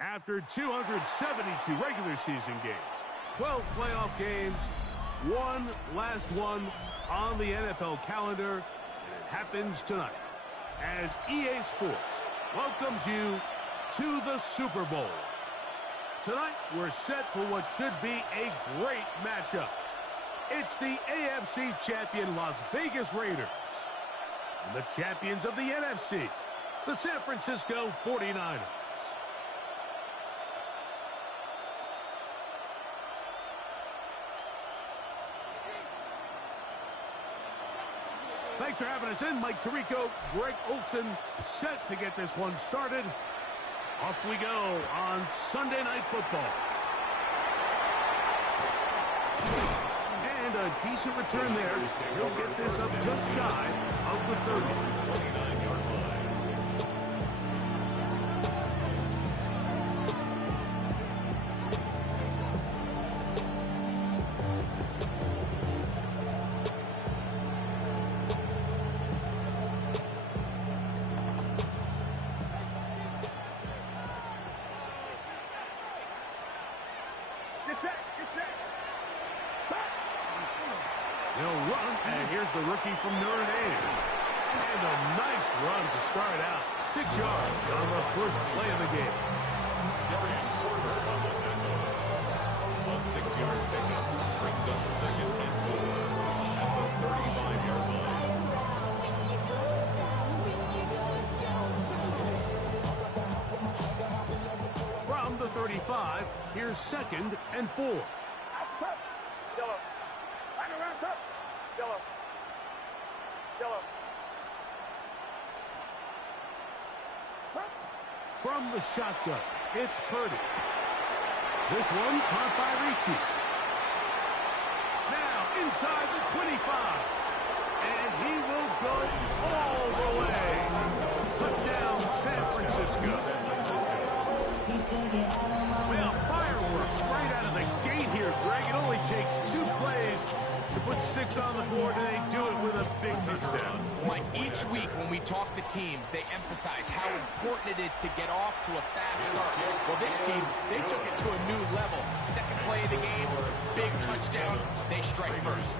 After 272 regular season games, 12 playoff games, one last one on the NFL calendar, and it happens tonight as EA Sports welcomes you to the Super Bowl. Tonight, we're set for what should be a great matchup. It's the AFC champion Las Vegas Raiders and the champions of the NFC, the San Francisco 49ers. Thanks for having us in. Mike Tirico, Greg Olson, set to get this one started. Off we go on Sunday Night Football. And a decent return there. He'll get this up just shy of the 30. 29-yard line. He'll run, and here's the rookie from Notre Dame. And a nice run to start out. 6 yards on the first play of the game. A 6-yard pickup brings up second and 4 at the 35-yard line. From the 35, here's second and 4. From the shotgun, it's Purdy. This one caught by Ricci. Now inside the 25. And he will go all the way. Touchdown, San Francisco. Well, fireworks right out of the gate here, Greg. It only takes 2 plays to put 6 on the board, and they do it with a big touchdown. Mike, each week when we talk to teams, they emphasize how important it is to get off to a fast start. Well, this team, they took it to a new level. Second play of the game, big touchdown, they strike first.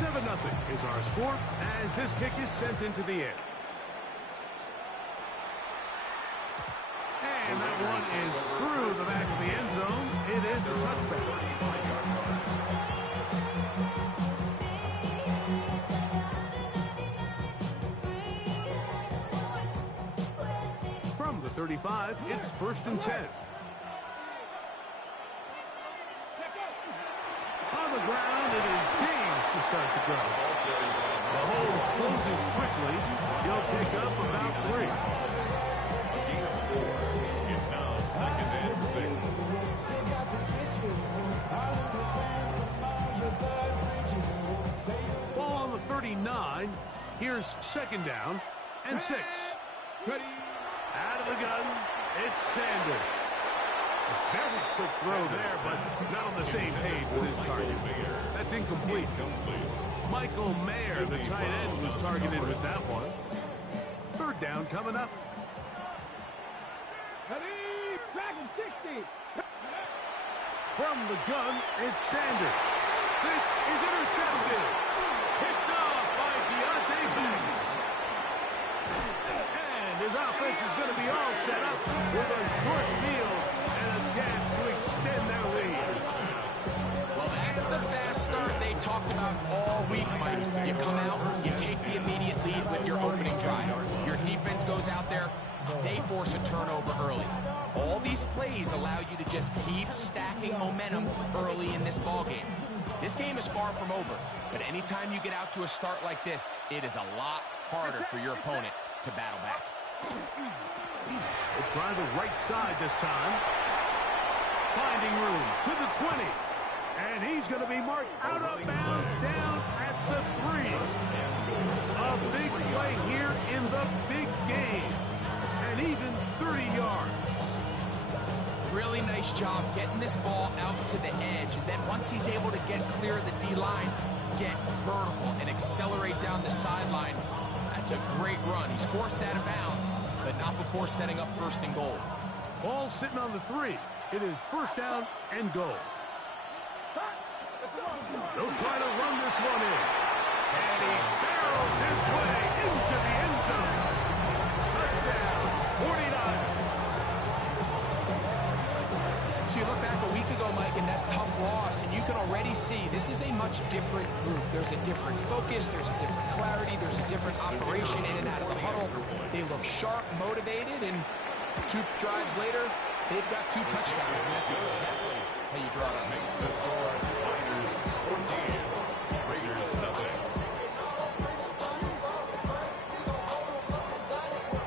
7-0 is our score as this kick is sent into the air. And that one is through the back of the end zone. It is a touchback. From the 35, it's 1st and 10. On the ground, it is James to start the drive. The hole closes quickly. He'll pick up about 3. It's now 2nd and 6. Ball on the 39. Here's 2nd down and 6. Out of the gun, it's Sanders. A very quick throw there, but not on the same page with his target. That's incomplete. Michael Mayer, the tight end, was targeted with that one. 3rd down coming up. From the gun, it's Sanders. This is intercepted. Picked off by Deontay Hughes. And his offense is going to be all set up with a short field and a chance to extend their lead. Well, that's the fast start they talked about all week, Mike. You come out, you take the immediate lead with your opening drive. Your defense goes out there, they force a turnover early. All these plays allow you to just keep stacking momentum early in this ballgame. This game is far from over, but anytime you get out to a start like this, it is a lot harder for your opponent to battle back. We'll try the right side this time. Finding room to the 20. And he's going to be marked out of bounds down at the 3. A big play here in the big game. And even 30 yards. Really nice job getting this ball out to the edge. And then once he's able to get clear of the D-line, get vertical and accelerate down the sideline. That's a great run. He's forced out of bounds, but not before setting up first and goal. Ball sitting on the 3. It is first down and goal. They'll try to run this one in. And he barrels his way into the end zone. Touchdown, 49ers. So you look back a week ago, Mike, in that tough loss, and you can already see this is a much different group. There's a different focus, there's a different clarity, there's a different operation in and out of the huddle. They look sharp, motivated, and 2 drives later, they've got 2 touchdowns, and that's exactly how you draw it up. Makes the score Niners 14, Raiders nothing.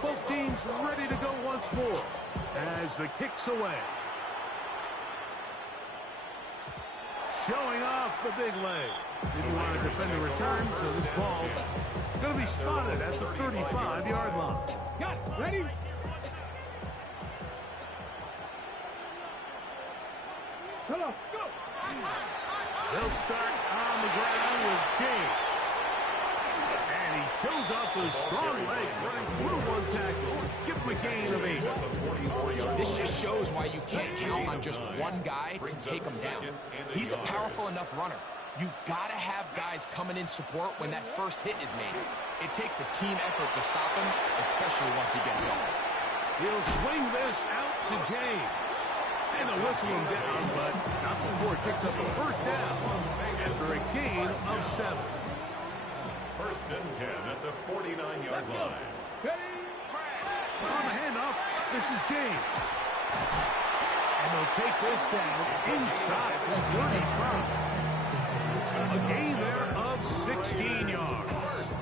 Both teams ready to go once more as the kick's away. Showing off the big leg. Didn't want to defend the return, so this ball going to be spotted at the 35-yard line. Got it. Ready? Come on, go. They'll start on the ground with James. And he shows off those strong legs running through 1 tackle. Give him a gain of 8. This just shows why you can't count on just one guy to take him down. He's a powerful enough runner. You got to have guys coming in support when that first hit is made. It takes a team effort to stop him, especially once he gets going. He'll swing this out to James. And they'll whistle him down, but not before it picks up a first down after a gain of 7. First and 10 at the 49-yard line. On the handoff, this is James. And they'll take this down inside the 35. A gain there of 16 yards.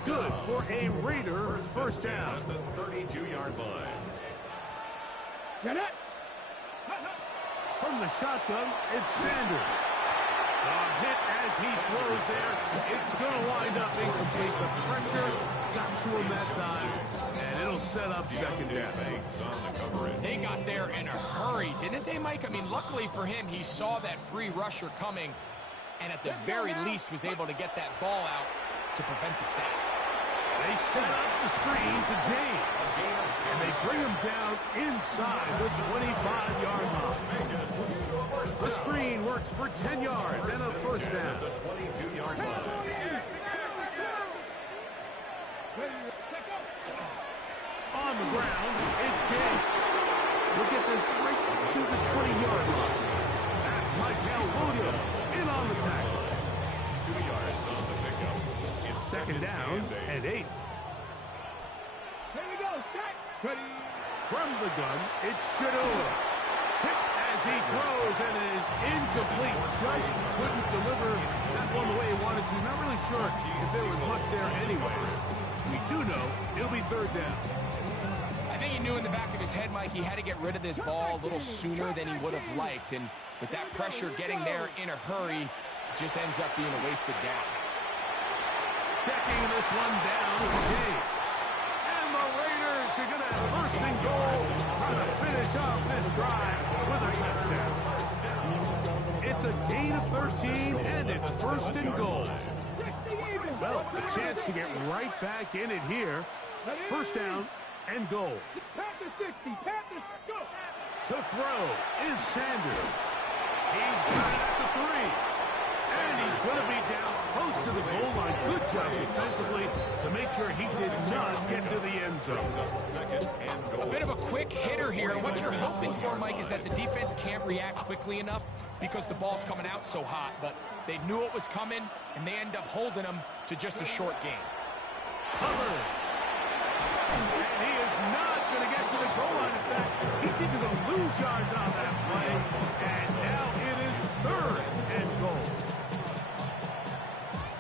Good for a Raider first down. At the 32-yard line. Get it. From the shotgun, it's Sanders. A hit as he throws there. It's going to wind up incomplete. The pressure got to him that time, and it'll set up second down. They got there in a hurry, didn't they, Mike? I mean, luckily for him, he saw that free rusher coming, and at the very least was able to get that ball out to prevent the sack. They set up the screen to James, and they bring him down inside the 25-yard line. The screen works for 10 yards and a first down. The 22-yard line. On the ground, it's James. We'll get this right to the 20-yard line. That's Michael Williams in on the tackle. 2 yards on the pickup. It's Second down and 8. Here we go. Set. Ready. From the gun, it's Shador. Hit as he throws and is incomplete. Just couldn't deliver that one the way he wanted to. Not really sure if there was much there anyways. We do know it'll be third down. I think he knew in the back of his head, Mike, he had to get rid of this ball a little sooner than he would have liked. And with that pressure getting there in a hurry, it just ends up being a wasted down. Checking this one down is James. And the Raiders are going to have first and goal, trying to finish off this drive with a touchdown. It's a gain of 13, and it's first and goal. Well, a chance to get right back in it here. First down and goal. Panther 60. Panthers, go. To throw is Sanders. He's got it at the 3. And he's going to be down close to the goal line. Good job defensively to make sure he did not get to the end zone. A bit of a quick hitter here. What you're hoping for, Mike, is that the defense can't react quickly enough because the ball's coming out so hot. But they knew it was coming, and they end up holding them to just a short game. Hubbard. And he is not going to get to the goal line. In fact, he's even going to lose yards on that play. And now it is third and goal.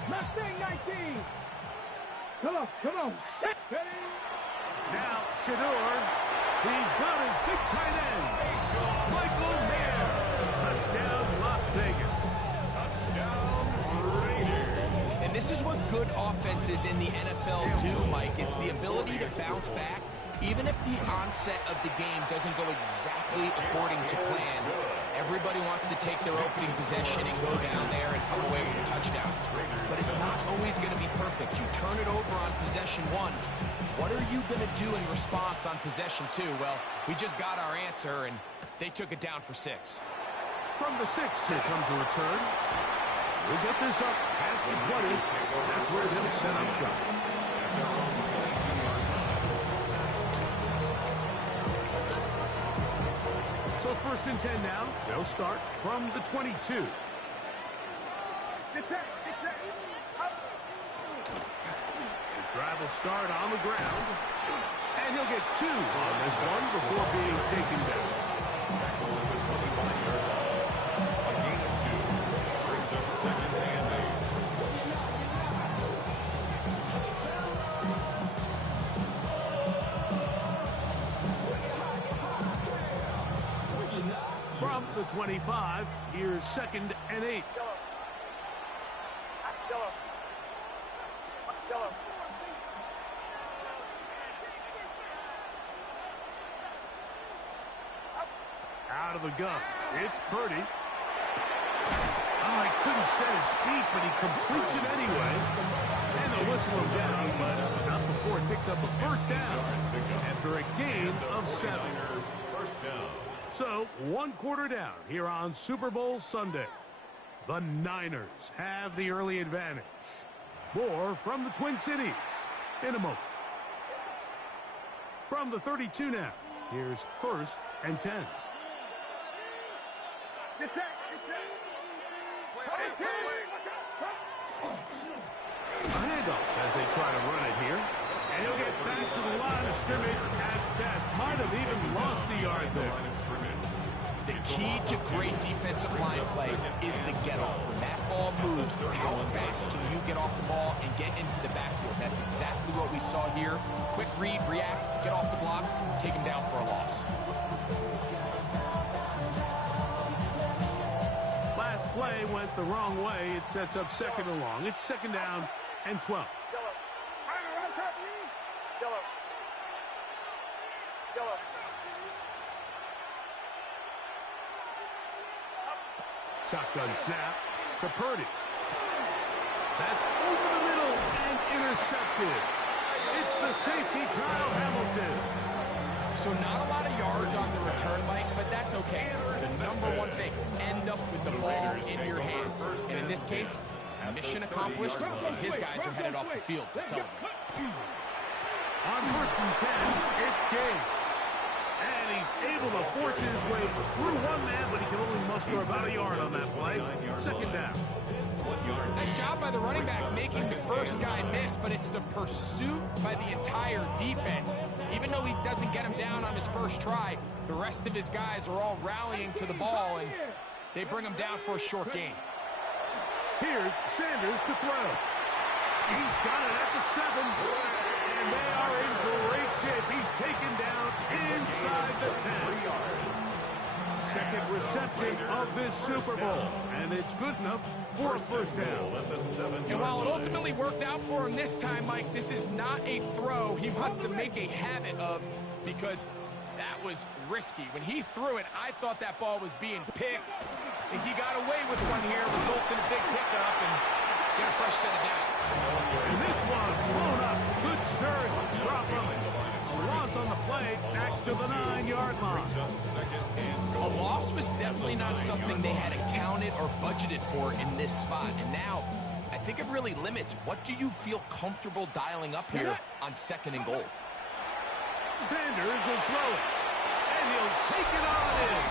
Mustang 19. Come on. Ready. Now Shador. He's got his big tight end. Michael Mayer. Touchdown Las Vegas. Touchdown Raiders. And this is what good offenses in the NFL do, Mike. It's the ability to bounce back Even if the onset of the game doesn't go exactly according to plan, everybody wants to take their opening possession and go down there and come away with a touchdown. But it's not always going to be perfect. You turn it over on possession 1. What are you going to do in response on possession 2? Well, we just got our answer, and they took it down for 6. From the 6, here comes a return. We'll get this up past the 20. That's where they'll set up shop. So 1st and 10 now. They'll start from the 22. Get set. His drive will start on the ground. And he'll get 2 on this one before being taken down. A gain of 2 brings up 2nd and 8. From the 25, here's 2nd and 8. Out of the gun. It's Purdy. Oh, he couldn't set his feet, but he completes it anyway. And they'll whistle him down, but not before it picks up a 1st down after a gain of 7. 1st down. So, 1 quarter down here on Super Bowl Sunday. The Niners have the early advantage. More from the Twin Cities in a moment. From the 32 now, here's 1st and 10. Get set. A handoff as they try to run it here. And he'll get back to the line of scrimmage at best. Might have even lost a yard there. The key to great defensive line play is the get-off. When that ball moves, how fast can you get off the ball and get into the backfield? That's exactly what we saw here. Quick read, react, get off the block, take him down for a loss. Last play went the wrong way. It sets up 2nd and long. It's 2nd down and 12. Shotgun snap to Purdy. That's over the middle and intercepted. It's the safety, Kyle Hamilton. So not a lot of yards on the return, Mike, but that's okay. The number one thing, end up with the ball in your hands. And in this case, mission accomplished, and his guys are headed off the field to celebrate. On 1st and 10, it's James. And he's able to force his way through one man, but he can only muster about a yard on that play. 2nd down. Nice job by the running back making the first guy miss, but it's the pursuit by the entire defense. Even though he doesn't get him down on his first try, the rest of his guys are all rallying to the ball, and they bring him down for a short gain. Here's Sanders to throw. He's got it at the 7. And they are in great shape. He's taken down inside the 10. 2nd reception of this Super Bowl. And it's good enough for a 1st down. And while it ultimately worked out for him this time, Mike, this is not a throw he wants to make a habit of, because that was risky. When he threw it, I thought that ball was being picked. I think he got away with one here, results in a big pickup, and get a fresh set of downs. And this one blown up. Good surge. Drop him. Loss on the play. Back to the 9-yard line. A loss was definitely not something they had accounted or budgeted for in this spot. And now, I think it really limits. What do you feel comfortable dialing up here on 2nd and goal? Sanders will throw it. And he'll take it on in.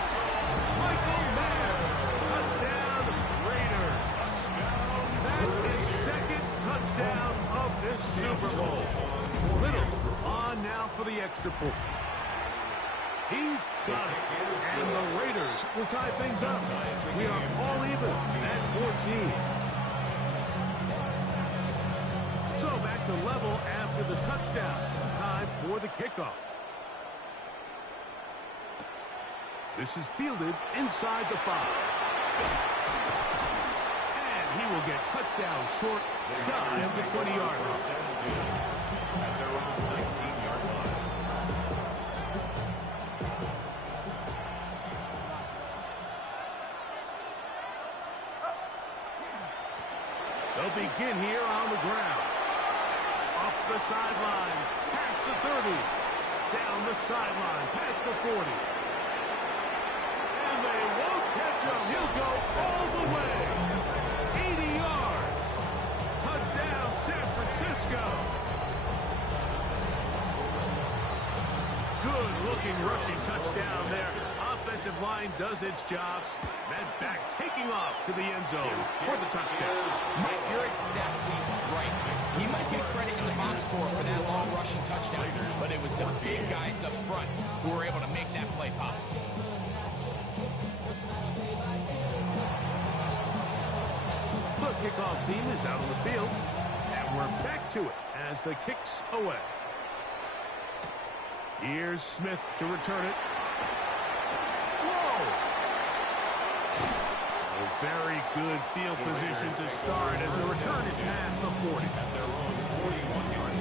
Michael Mayer. Touchdown Raiders. That is 2nd touchdown of this Super Bowl. Little on now for the extra point. He's got it. And the Raiders will tie things up. We are all even at 14. So back to level after the touchdown. Time for the kickoff. This is fielded inside the 5. And he will get cut down short, shy of the 20-yard line. At their own 19-yard line. begin here on the ground. Up the sideline, past the 30. Down the sideline, past the 40. And they won't catch him. He'll go all the way. 80 yards. Touchdown, San Francisco. Good-looking rushing touchdown there. Offensive line does its job. That back taking off to the end zone for the touchdown. Mike, you're exactly right. He might get credit in the box score for that long rushing touchdown, but it was the big guys up front who were able to make that play possible. The kickoff team is out on the field, and we're back to it as the kick's away. Here's Smith to return it. Whoa! A very good field position to start as the return is past the 40. At their own 41-yard line.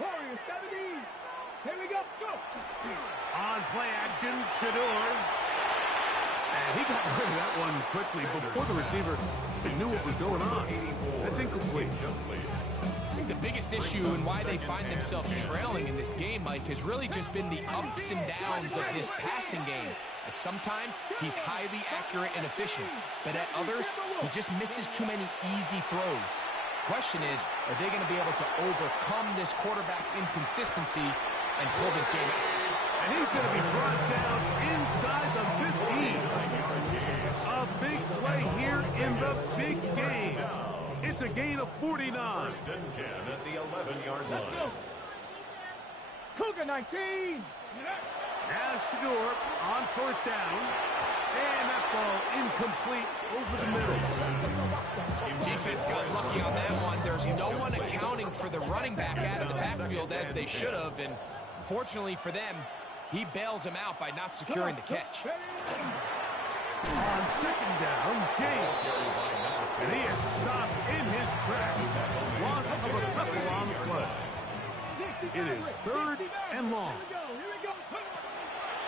Warriors 70. Here we go. Go. On play action, Shador. And he got rid of that one quickly before the receiver even knew what was going on. That's incomplete. I think the biggest issue and why they find themselves trailing in this game, Mike, has really just been the ups and downs of this passing game. At sometimes, he's highly accurate and efficient, but at others, he just misses too many easy throws. Question is, are they going to be able to overcome this quarterback inconsistency and pull this game out? And he's going to be brought down inside the 15. A big play here in the big game. It's a gain of 49. First and 10 at the 11-yard line. Cougar 19. Now Shador on first down. And that ball incomplete over the middle. Defense got lucky on that one. There's no one accounting for the running back out of the backfield as they should have. And fortunately for them, he bails him out by not securing the catch. On second down, James. And he is stopped in his tracks. Loss of a couple on the play. It is third and long.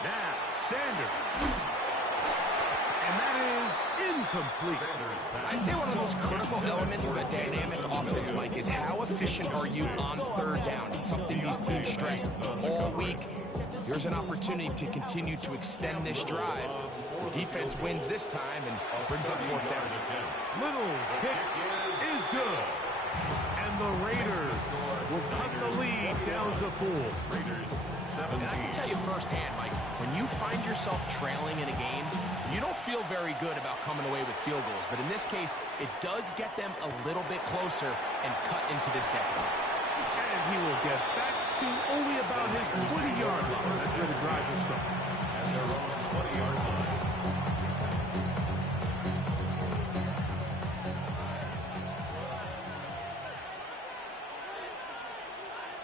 Now, Sanders. And that is incomplete. I say one of the most critical elements of a dynamic offense, Mike, is how efficient are you on third down? It's something these teams stress all week. Here's an opportunity to continue to extend this drive. The defense wins this time and brings up fourth down. Little's kick is good. And the Raiders will cut the lead down to 4. Raiders 17. And I can tell you firsthand, Mike, when you find yourself trailing in a game, you don't feel very good about coming away with field goals. But in this case, it does get them a little bit closer and cut into this deficit. And he will get back to only about his 20-yard line. That's where the drive will start. At their own 20-yard line.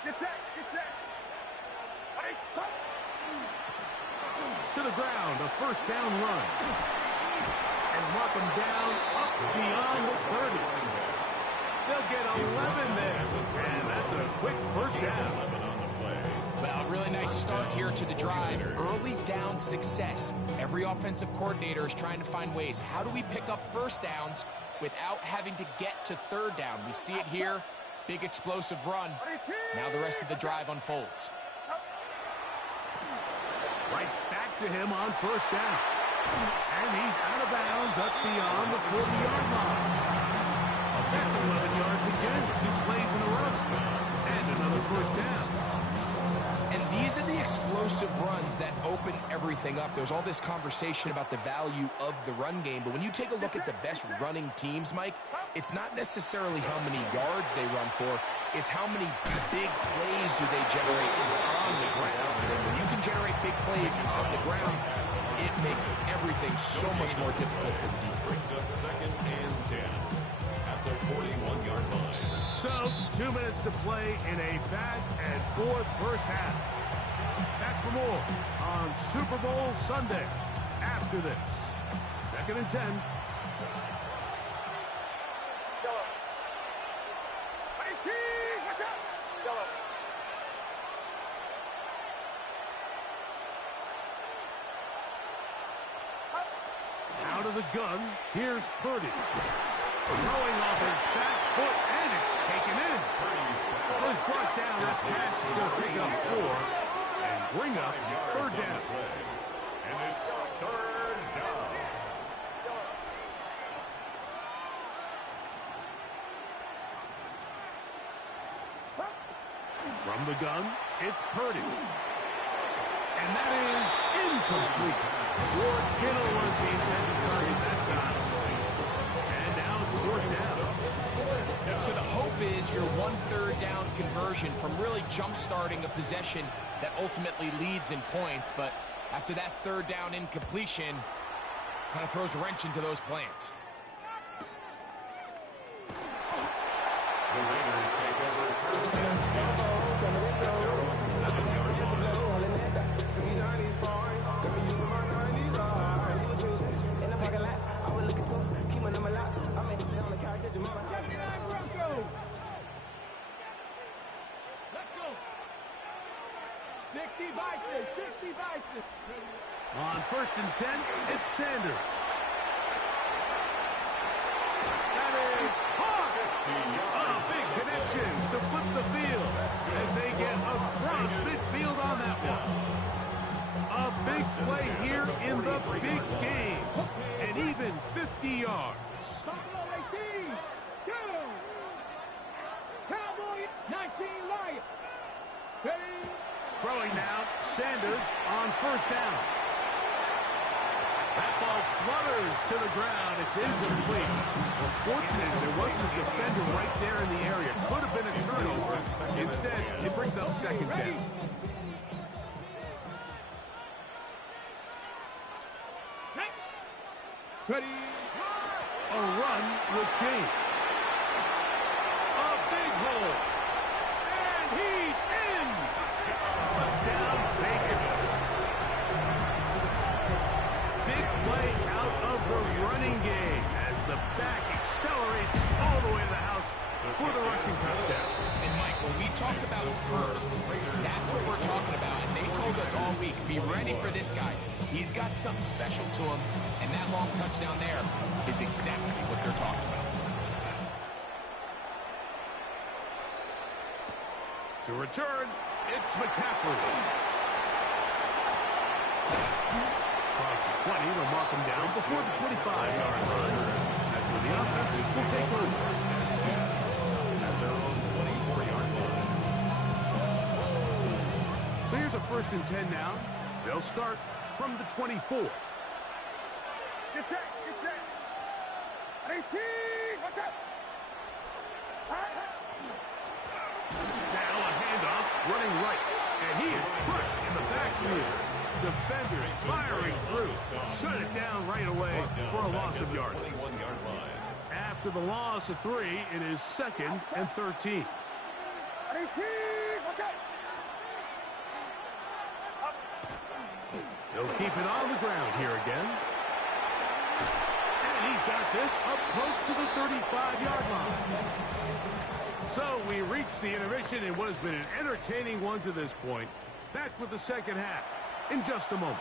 Get set. Get set. To the ground, a first down run. And mark him down up beyond the 30. They'll get 11 there. And that's a quick first down. Well, really nice start here to the drive. Early down success. Every offensive coordinator is trying to find ways. How do we pick up first downs without having to get to third down? We see it here. Big explosive run. Now the rest of the drive unfolds. Right back to him on first down. And he's out of bounds up beyond the 40-yard line. That's 11 yards again. 2 plays in a row. And another first down. And these are the explosive runs that open everything up. There's all this conversation about the value of the run game, but when you take a look at the best running teams, Mike, it's not necessarily how many yards they run for, it's how many big plays do they generate on the ground. And when you can generate big plays on the ground, it makes everything so much more difficult for the defense. Brings up second and 10 at the 41-yard line. So, 2 minutes to play in a back-and-forth first half. Back for more on Super Bowl Sunday. After this, 2nd and 10. Out of the gun, here's Purdy. Throwing off his back foot, and it's taken in. Was brought down. That pass is going to pick up 4 and bring up 3rd down. And it's 3rd down. From the gun, it's Purdy. And that is incomplete. George Kittle was the intended target that time. And now it's 4th down. So the hope is your 1/3 down conversion from really jump-starting a possession that ultimately leads in points. But after that 3rd down incompletion, kind of throws a wrench into those plans. The Raiders take over 1st and 10. On 1st and 10, it's Sanders. That is hard. A big connection to flip the field as they get across midfield on that one. A big play here in the big game. And even 50 yards. Throwing now, Sanders on 1st down. That ball flutters to the ground. It's incomplete. Fortunate there wasn't a defender right there in the area. Could have been a turnover. Instead, it brings up 2nd down. Ready. A run with King. A big hole. And he's in. Touchdown, Bacon. Big play out of the running game as the back accelerates all the way to the house for the rushing touchdown. And Mike, when we talk about burst, that's what we're talking about. And they told us all week, be ready for this guy. He's got something special to him, and that long touchdown there is exactly what they're talking about. To return, it's McCaffrey. Across the 20, they'll mark him down before the 25-yard line. That's when the offense will take over. At their own 24-yard line. So here's a 1st and 10 now. They'll start from the 24. Get set. Get set. 18. What's up? Now a handoff, running right. And he is crushed in the backfield. Defenders firing through. Shut it down right away for a loss of yards. 21-yard line. After the loss of 3, it is 2nd and 13. 18. What's up? They'll keep it on the ground here again. And he's got this up close to the 35-yard line. So we reach the intermission in what has been an entertaining one to this point. Back with the 2nd half in just a moment.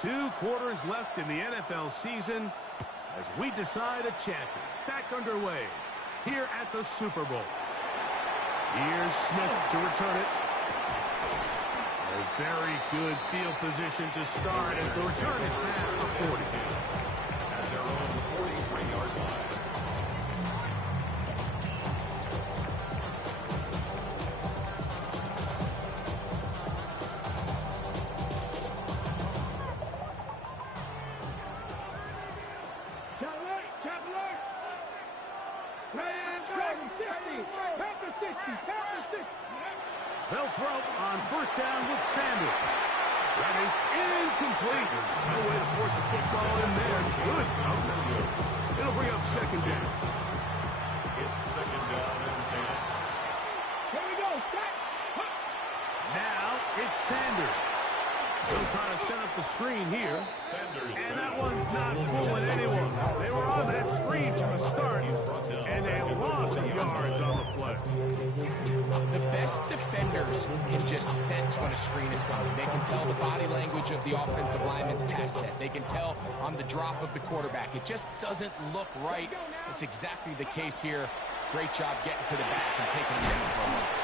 Two quarters left in the NFL season as we decide a champion. Back underway here at the Super Bowl. Here's Smith to return it. A very good field position to start as the return is past the 40. At their own 43-yard line. They'll throw on first down with Sanders. That is incomplete. No way to force the football in there. Good coverage. It'll bring up second down. It's second down and 10. Here we go. Set. Hut. Now it's Sanders. They'll try to set up the screen here. Sanders. And that one's not fooling anyone. They were on that screen from the start, and they lost yards on the play. The best defenders can just sense when a screen is coming. They can tell the body language of the offensive lineman's pass set. They can tell on the drop of the quarterback. It just doesn't look right. It's exactly the case here. Great job getting to the back and taking him down for a loss.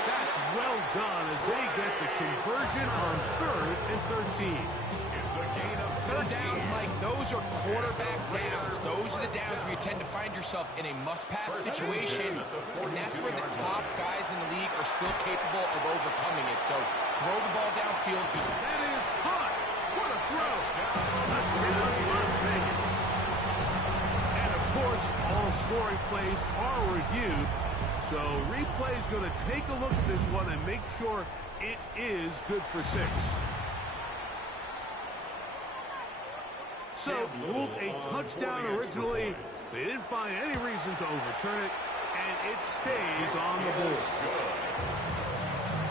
That's well done as they get the conversion on 3rd and 13. It's a gain of Third downs, Mike, those are quarterback downs. Those are the downs where you tend to find yourself in a must-pass situation, and that's where the top guys in the league are still capable of overcoming it. So throw the ball downfield. That is hot. What a throw. Touchdown, Las Vegas. And, of course, all scoring plays are reviewed. So replay's going to take a look at this one and make sure it is good for 6. So, ruled a touchdown originally. They didn't find any reason to overturn it, and it stays on the board.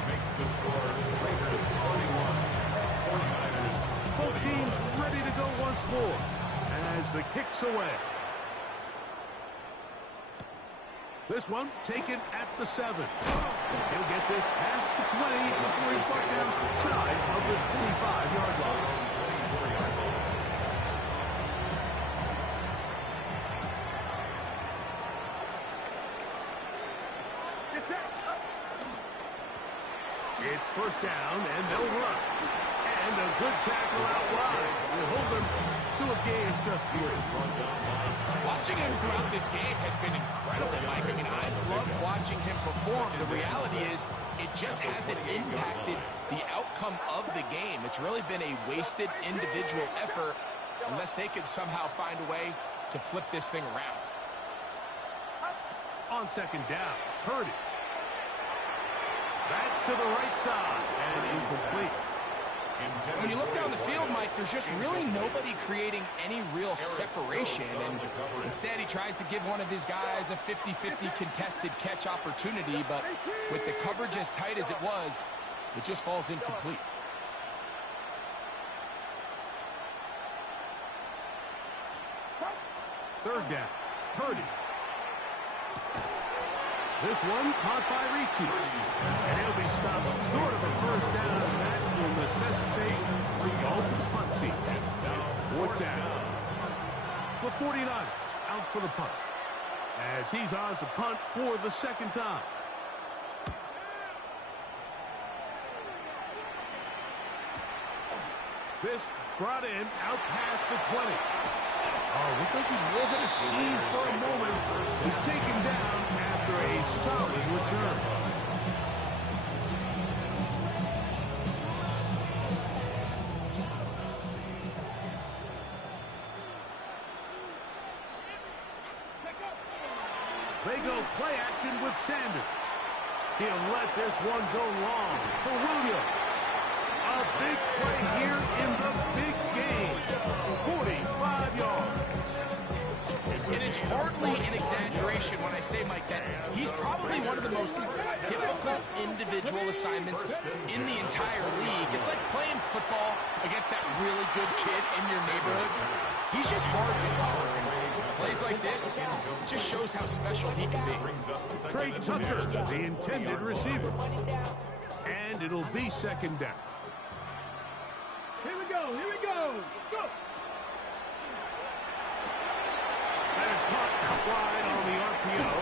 makes the score Raiders 41, 49ers. Both teams ready to go once more as the kick's away. This one taken at the 7. He'll get this past the 20 before he's brought down shy of the 25-yard line. It's first down, and they'll run. And a good tackle out wide will hold them to a game just below. Watching him throughout this game has been incredible, Mike. I mean, I've loved watching him perform. The reality is it just hasn't impacted the outcome of the game. It's really been a wasted individual effort unless they could somehow find a way to flip this thing around. On second down, Purdy. That's to the right side and incomplete. When you look down the field, Mike, there's just really nobody creating any real separation. And instead, he tries to give one of his guys a 50-50 contested catch opportunity. But with the coverage as tight as it was, it just falls incomplete. Third down, Purdy. This one caught by Ricci. And he'll be stopped short of a first down. That will necessitate a go to the punt team. It's 4th down. The 49ers out for the punt. As he's on to punt for the second time. This brought in out past the 20. Oh, looked like he wasn't seen for a moment. He's taken down after a solid return. They go play action with Sanders. He'll let this one go long for Williams. A big play here in the big game. 45 yards. And it's hardly an exaggeration when I say, Mike, that he's probably one of the most difficult individual assignments in the entire league. It's like playing football against that really good kid in your neighborhood. He's just hard to cover. And plays like this, it just shows how special he can be. Trey Tucker, the intended receiver. And it'll be second down. Here we go. Here we go. Go. That is caught out wide on the RPO.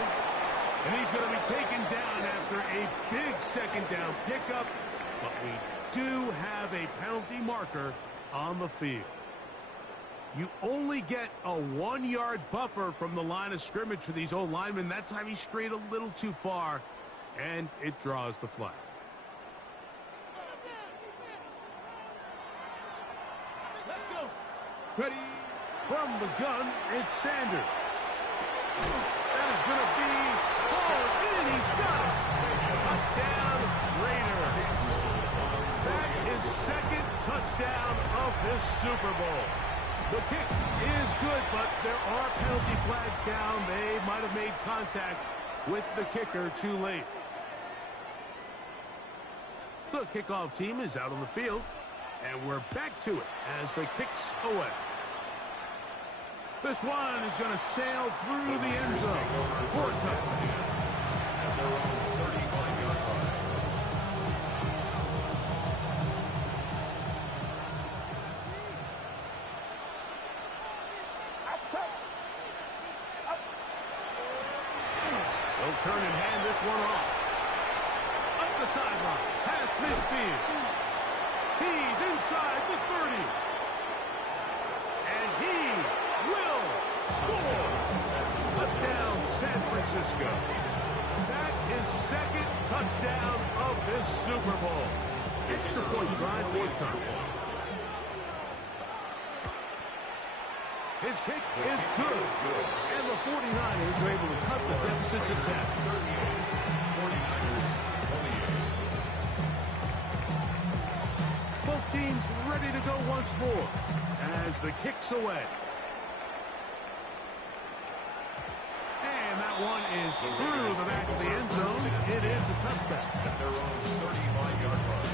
And he's going to be taken down after a big second down pickup. But we do have a penalty marker on the field. You only get a 1-yard buffer from the line of scrimmage for these old linemen. That time he strayed a little too far, and it draws the flag. Let's go. Ready. From the gun, it's Sanders. That is going to be hauled in. He's got it. Touchdown, Super Bowl. The kick is good, but there are penalty flags down. They might have made contact with the kicker too late. The kickoff team is out on the field, and we're back to it as the kick's away. This one is going to sail through the end zone for a touchdown. At their own 35-yard line. They'll turn and hand this one off. Up the sideline, past midfield. He's inside the 30. And he will score. Touchdown, San Francisco. That is second touchdown of this Super Bowl. Extra point drive forthcoming. His kick is good. And the 49ers are able to cut the deficit to 10. 49ers 28. Both teams ready to go once more as the kick's away. And that one is through the back of the end zone. It is a touchback. At their own 35-yard line.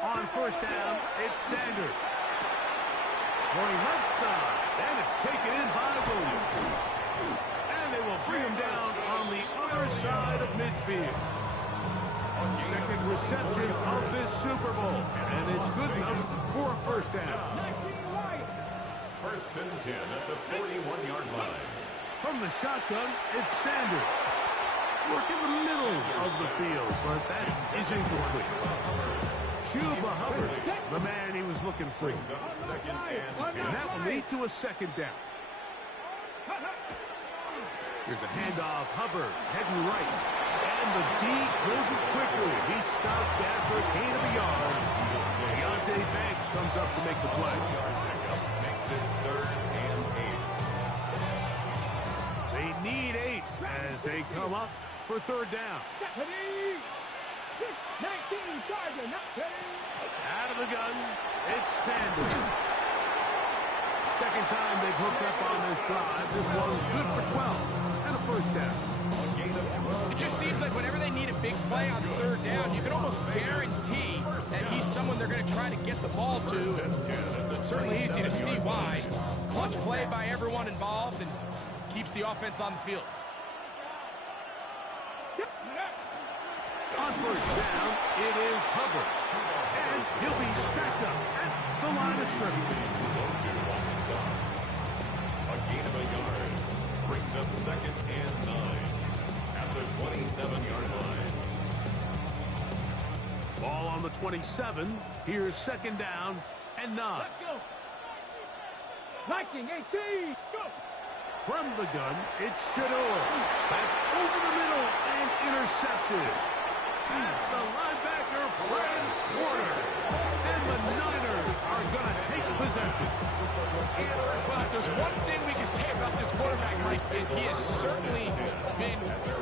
On first down, it's Sanders. Going left side, and it's taken in by Williams. And they will bring him down on the other side of midfield. Second reception of this Super Bowl, and it's good enough for a first down. First and 10 at the 41-yard line. From the shotgun, it's Sanders. Work in the middle of the field, but that is incomplete. Chuba Hubbard, the man he was looking for. Second and 10. And that will lead to a second down. Here's a handoff. Hubbard heading right. And the D closes quickly. He's stopped after a gain of a yard. Deontay Banks comes up to make the play. Makes it third and 8. They need 8 as they come up for third down. 19, Charger, not ready. Out of the gun, it's Sanders. Second time they've hooked up on this drive. This one good for 12 and a first down. It just seems like whenever they need a big play on third down, you can almost guarantee that he's someone they're going to try to get the ball to. It's certainly easy to see why. Clutch play by everyone involved and keeps the offense on the field. On first down, it is Hubbard. And he'll be stacked up at the line of scrimmage. A gain of a yard brings up second and 9 at the 27-yard line. Ball on the 27. Here's second down and 9. Let's go. Liking 18. Go. From the gun, it's Shador. That's over the middle and intercepted. That's the linebacker, Fred Warner. And the Niners are going to take possession. Well, if there's one thing we can say about this quarterback, Mike, is he has certainly been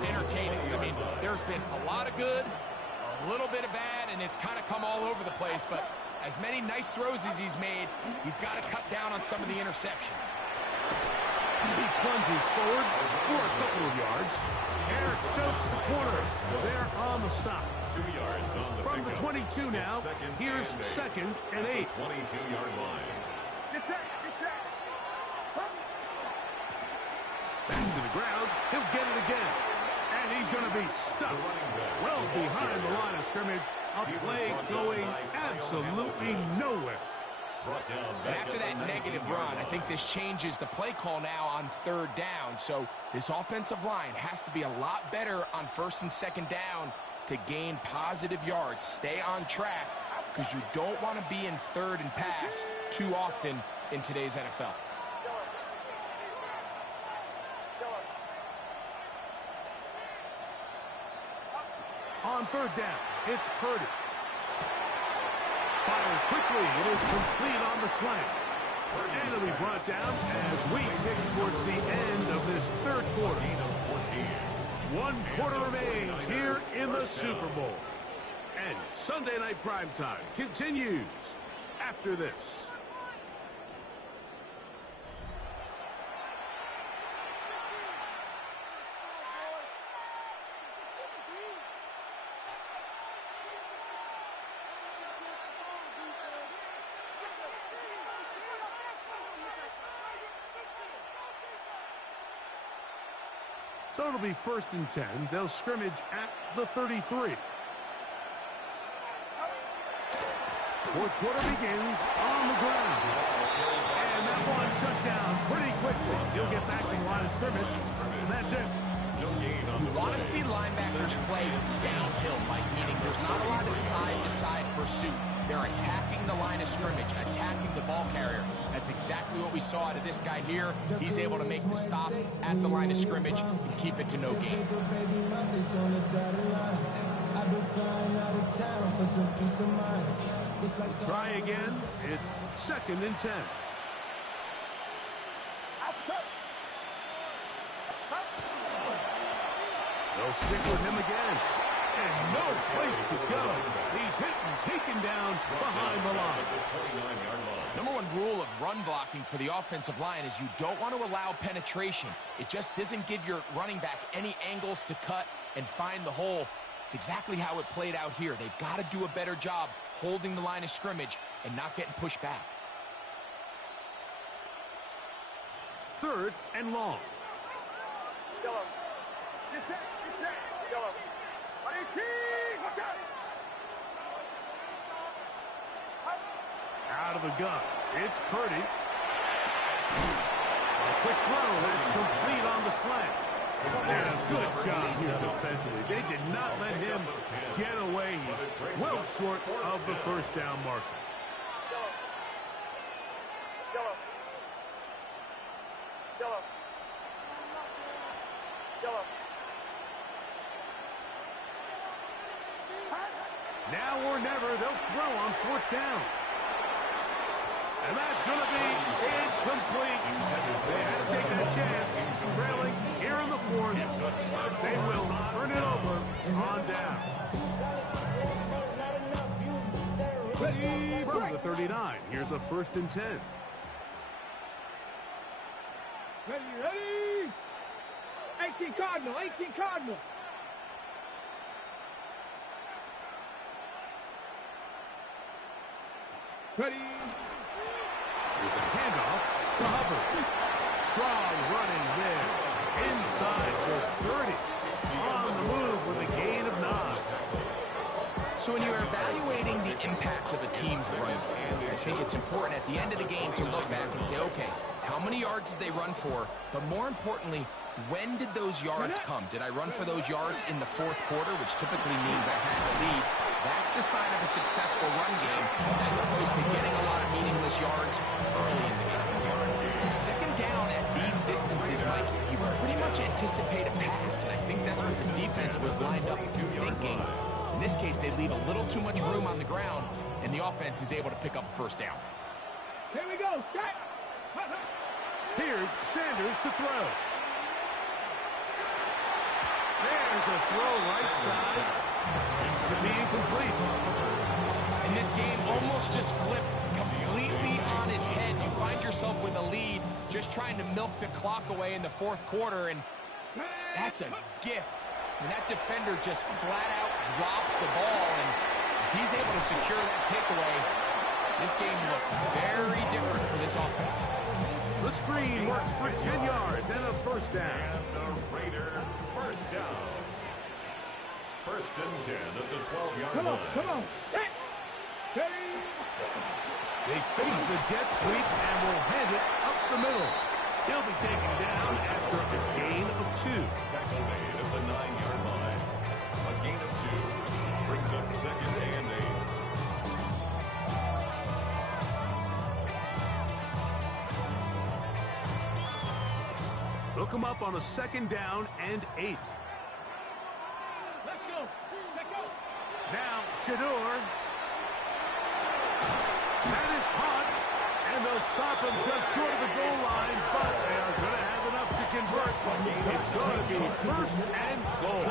entertaining. I mean, there's been a lot of good, a little bit of bad, and it's kind of come all over the place. But as many nice throws as he's made, he's got to cut down on some of the interceptions. He plunges forward for a couple of yards. Eric Stokes, the corner. They're on the stop. 2 yards on the From the pickup. 22 now, here's second and 8. 22-yard line. Get set. Get set. Back to the ground. He'll get it again. And he's going to be stuck well behind the line of scrimmage. A play going absolutely nowhere. And after that negative run, I think this changes the play call now on third down. So this offensive line has to be a lot better on first and second down to gain positive yards. Stay on track because you don't want to be in third and pass too often in today's NFL. On third down, it's Purdy. Fires quickly. It is complete on the slant. And it'll be brought down as we tick towards the end of this third quarter. 1 quarter remains here in the Super Bowl. And Sunday Night Primetime continues after this. So it'll be 1st and 10. They'll scrimmage at the 33. Fourth quarter begins on the ground. And that one shut down pretty quickly. He'll get back to the line of scrimmage, and that's it. You want to see linebackers play downhill, Mike, meaning there's not a lot of side-to-side pursuit. They're attacking the line of scrimmage, attacking the ball carrier. That's exactly what we saw out of this guy here. He's able to make the stop at the line of scrimmage and keep it to no gain. Try again. It's 2nd and 10. They'll stick with him again. And no place to go. He's hit and taken down behind the line. Number 1 rule of run blocking for the offensive line is you don't want to allow penetration. It just doesn't give your running back any angles to cut and find the hole. It's exactly how it played out here. They've got to do a better job holding the line of scrimmage and not getting pushed back. 3rd and long. Out of the gun. It's Purdy. A quick throw. That's complete on the slant. And a good job here defensively. They did not let him get away. He's well short of the 1st down marker. Now or never, they'll throw on 4th down. And that's going to be incomplete. They had to take that chance. Trailing here in the 4th. They will turn it over on down. From the 39, here's a 1st and 10. Ready? 18 Cardinal, 18 Cardinal. Ready? Here's a handoff to Hubbard. Strong running there. Inside for 30. On the move with a gain of 9. So when you're evaluating the impact of a team's run, I think it's important at the end of the game to look back and say, okay, how many yards did they run for? But more importantly, when did those yards come? Did I run for those yards in the 4th quarter, which typically means I had the lead? That's the sign of a successful run game, as opposed to getting a lot of meaningless yards early in the game. 2nd down at these distances, Mike, you pretty much anticipate a pass, and I think that's what the defense was lined up thinking. In this case, they leave a little too much room on the ground, and the offense is able to pick up a 1st down. Here we go. Here's Sanders to throw. There's a throw right side to be incomplete. And this game almost just flipped completely on his head. You find yourself with a lead, just trying to milk the clock away in the 4th quarter, and that's a gift. And that defender just flat out drops the ball, and if he's able to secure that takeaway, this game looks very different for this offense. The screen works for 10 yards and a 1st down. And the Raider 1st down. 1st and 10 at the 12-yard line. Come on. Ready? They face the jet sweep and will hand it up the middle. He'll be taken down after a gain of 2. Tackle made at the 9-yard line. A gain of 2 brings up 2nd and 8. They'll come up on a 2nd down and 8. Let's go. Let's go. Now, Shador. That is caught, and they'll to stop him just short of the goal line, but they are going to have enough to convert. It's going to be first and goal.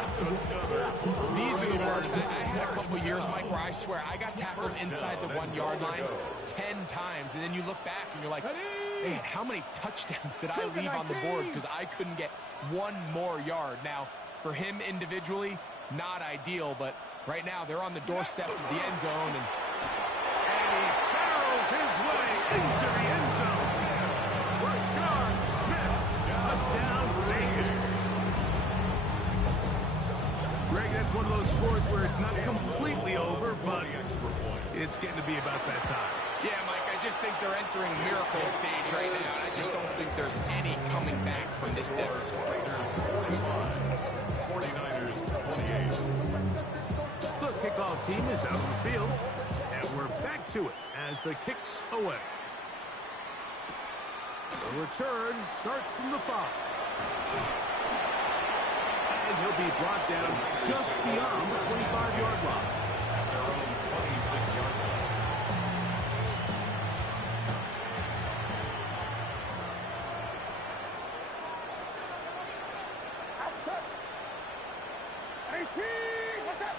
These are the worst. I had a couple years, Mike, where I swear I got tackled inside the 1 yard line 10 times, and then you look back and you're like, man, how many touchdowns did I leave on the board because I couldn't get one more yard? Now, for him individually, not ideal, but right now they're on the doorstep of the end zone, and he barrels his way into the end zone. Rashard Smith, touchdown Vegas. Greg, that's one of those scores where it's not completely over, but it's getting to be about that time. yeah, Mike, I just think they're entering miracle stage right now. I just don't think there's any coming back from this deficit. 49ers 28. The kickoff team is out on the field, and we're back to it as the kick's away. The return starts from the 5. And he'll be brought down just beyond the 25-yard line. At their own 26-yard line. Outside. 18. What's up?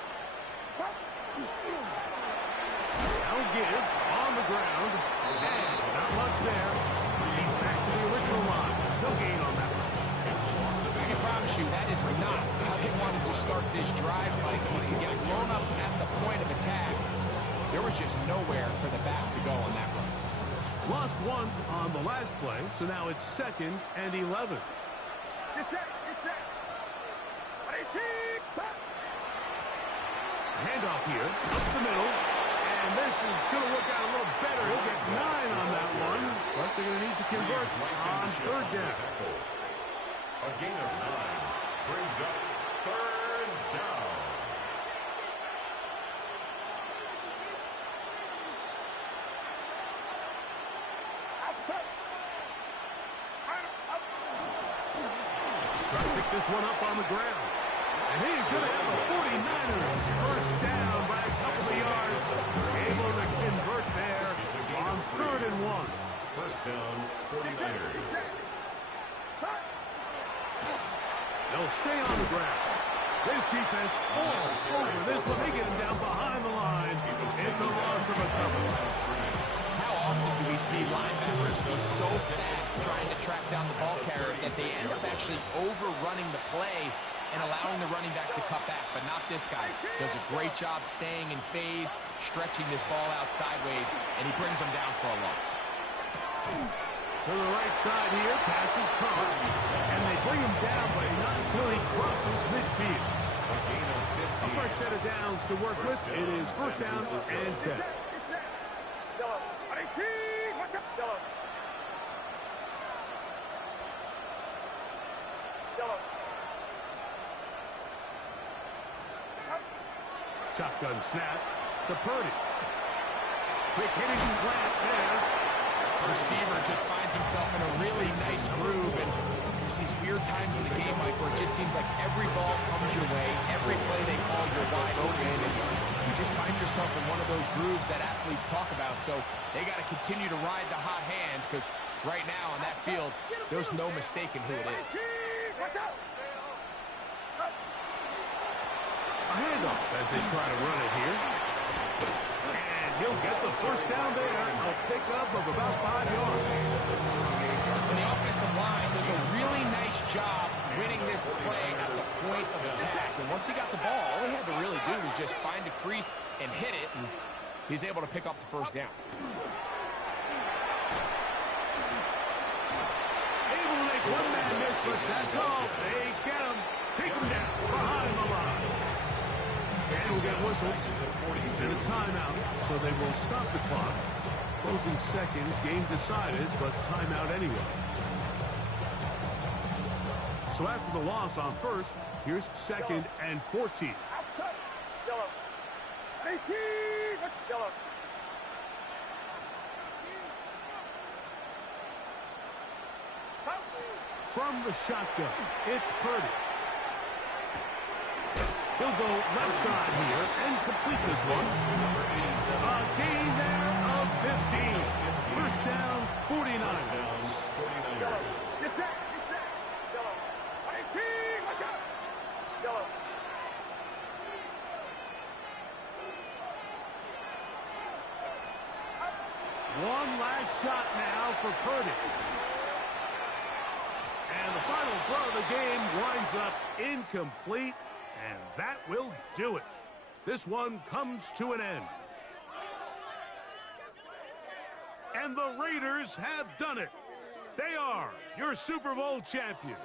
Now give on the ground, and not much there. He's back to the original line. No gain on that one. I can promise you that is not how they wanted to start this drive, Mike. To get blown up at the point of attack, there was just nowhere for the back to go on that run. Lost one on the last play, so now it's 2nd and 11. Get set. Get set. 18. Top. Handoff here, up the middle, and this is going to work out a little better. He'll get 9 on that one, but they're going to need to convert on 3rd down. A gain of 9 brings up 3rd down. Outside. Trying to pick this one up on the ground. And he's going to have the 49ers first down by a couple of yards. Able to convert there on 3rd and 1. First down, 49ers. They'll stay on the ground. This defense all over this one. They get him down behind the line. It's a loss of a couple. How often do we see linebackers be so fast trying to track down the ball carrier that they end up actually overrunning the play and allowing the running back to cut back? But not this guy. Does a great job staying in phase, stretching this ball out sideways, and he brings them down for a loss. To the right side here, passes caught, and they bring him down, but not until he crosses midfield. A fresh set of downs to work with. It is first down and 10. Yellow. 18. What's up? Yellow. Yellow. Shotgun snap to Purdy. Quick hitting slant there. Receiver just finds himself in a really nice groove, and there's these weird times in the game, Mike, where it just seems like every ball comes your way, every play they call, you're wide open, and you just find yourself in one of those grooves that athletes talk about. So they got to continue to ride the hot hand, because right now on that field, there's no mistaking who it is. What's up? A handoff as they try to run it here. And he'll get the first down there. A pickup of about 5 yards. And the offensive line does a really nice job winning this play at the point of attack. And once he got the ball, all he had to really do was just find a crease and hit it, and he's able to pick up the first down. Able to make one man miss, but that's all. They get him. Take him down behind the line. And we'll get whistles and a timeout, so they will stop the clock. Closing seconds, game decided, but timeout anyway. So after the loss on first, here's 2nd and 14. Outside. Yellow. 18. Yellow. From the shotgun, it's Purdy. He'll go left side here and complete this one. A gain there of 15. First down Last shot now for Purdy. And the final throw of the game winds up incomplete, and that will do it. This one comes to an end. And the Raiders have done it. They are your Super Bowl champions.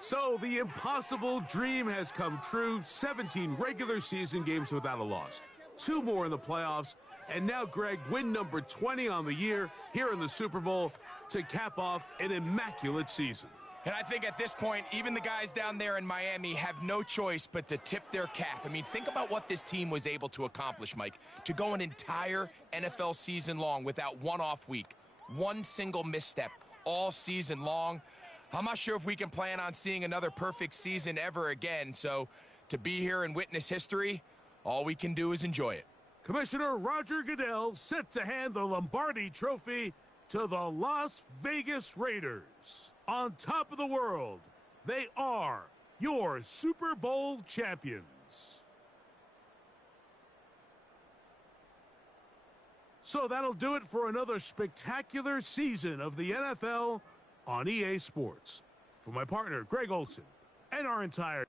So the impossible dream has come true. 17 regular season games without a loss. 2 more in the playoffs. And now, Greg, win number 20 on the year here in the Super Bowl to cap off an immaculate season. And I think at this point, even the guys down there in Miami have no choice but to tip their cap. I mean, think about what this team was able to accomplish, Mike. To go an entire NFL season long without one off week, one single misstep all season long. I'm not sure if we can plan on seeing another perfect season ever again. So to be here and witness history, all we can do is enjoy it. Commissioner Roger Goodell set to hand the Lombardi Trophy to the Las Vegas Raiders. On top of the world, they are your Super Bowl champions. So that'll do it for another spectacular season of the NFL on EA Sports. For my partner, Greg Olson, and our entire